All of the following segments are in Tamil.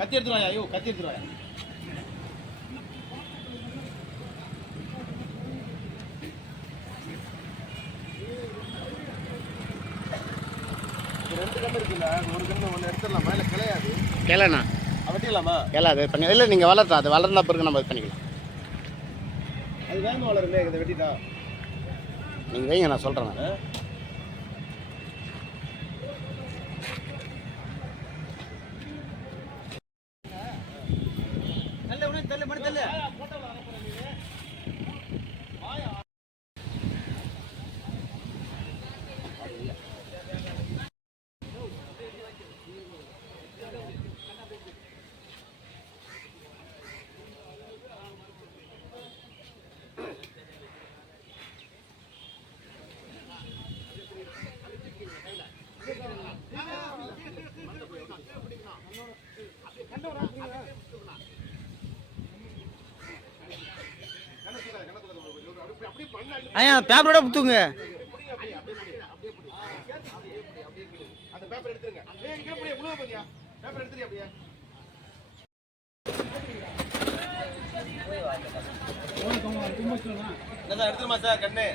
கத்தி எடுத்துருவாயா ஐயோ கத்தி எடுத்துருவாயா ரெண்டு கண்ணு இருக்குல்ல ஒரு கண்ணு ஒன்று எடுத்துடலாமா? இல்லை கிளையாது? கேளண்ணா வெட்டிடலாமா? கேள அது பண்ணி இல்லை நீங்கள் வளர்த்தா அது வளர்ந்த பிறகு நம்ம இது பண்ணிக்கலாம். அது வேகமாக வளருமே இதை வெட்டிட்டா. நீங்கள் வைங்க நான் சொல்கிறேன் நான் தள்ளு உடனே தள்ளு மணி தள்ளு ஐயா பேப்பரோட புத்துங்க அந்த பேப்பர் எடுத்துருங்க ஏய் இங்க அப்படியே உள்ள போறியா பேப்பர் எடுத்துறியா அப்படியே சார் எடுத்துருமா சார் கண்ணு?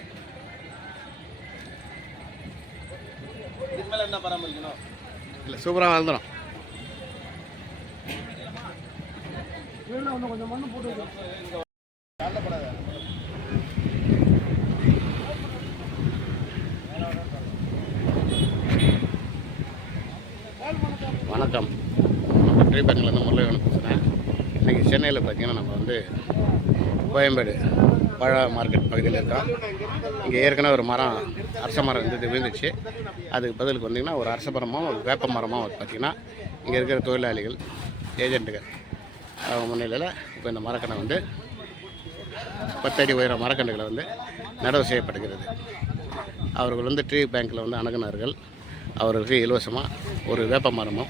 இதுக்கு என்ன பராமரிக்கணும்? இல்லை சூப்பராக வளர்ந்துடும் கவலைப்படாத வணக்கம். நம்ம ட்ரீ பேங்க்லேருந்து முரளிவன் பேசுகிறேன் இன்றைக்கி சென்னையில் பார்த்தீங்கன்னா நம்ம வந்து கோயம்பேடு பழ மார்க்கெட் பகுதியில் இருக்கோம். இங்கே ஏற்கனவே ஒரு மரம் அரச மரம் இருந்தது விழுந்துச்சு. அதுக்கு பதிலுக்கு வந்தீங்கன்னா ஒரு அரச மரமும் ஒரு வேப்ப மரமும் பார்த்தீங்கன்னா இங்கே இருக்கிற தொழிலாளிகள் ஏஜென்ட்டுகள் அவங்க முன்னிலையில் இப்போ இந்த மரக்கடை வந்து பத்தடி உயர மரக்கன்றுகளை வந்து நடவு செய்யப்படுகிறது. அவர்கள் வந்து ட்ரீ பேங்க்கில் வந்து அணுகினார்கள். அவர்களுக்கு இலவசமாக ஒரு வேப்ப மரமும்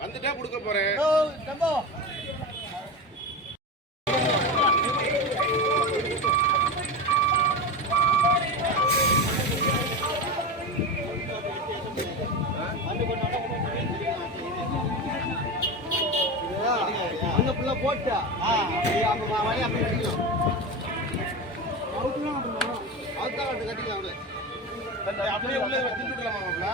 வந்துட்டே கொடுக்க போறேன். அங்க ஃபுல்லா போட்டா. அப்ப வழி அப்படி கட்டிக்கலாம் அதுதான் கட்டிக்கலாம் அவரு அப்படியே உள்ள தின்னுடலாமா மாப்பிள்ள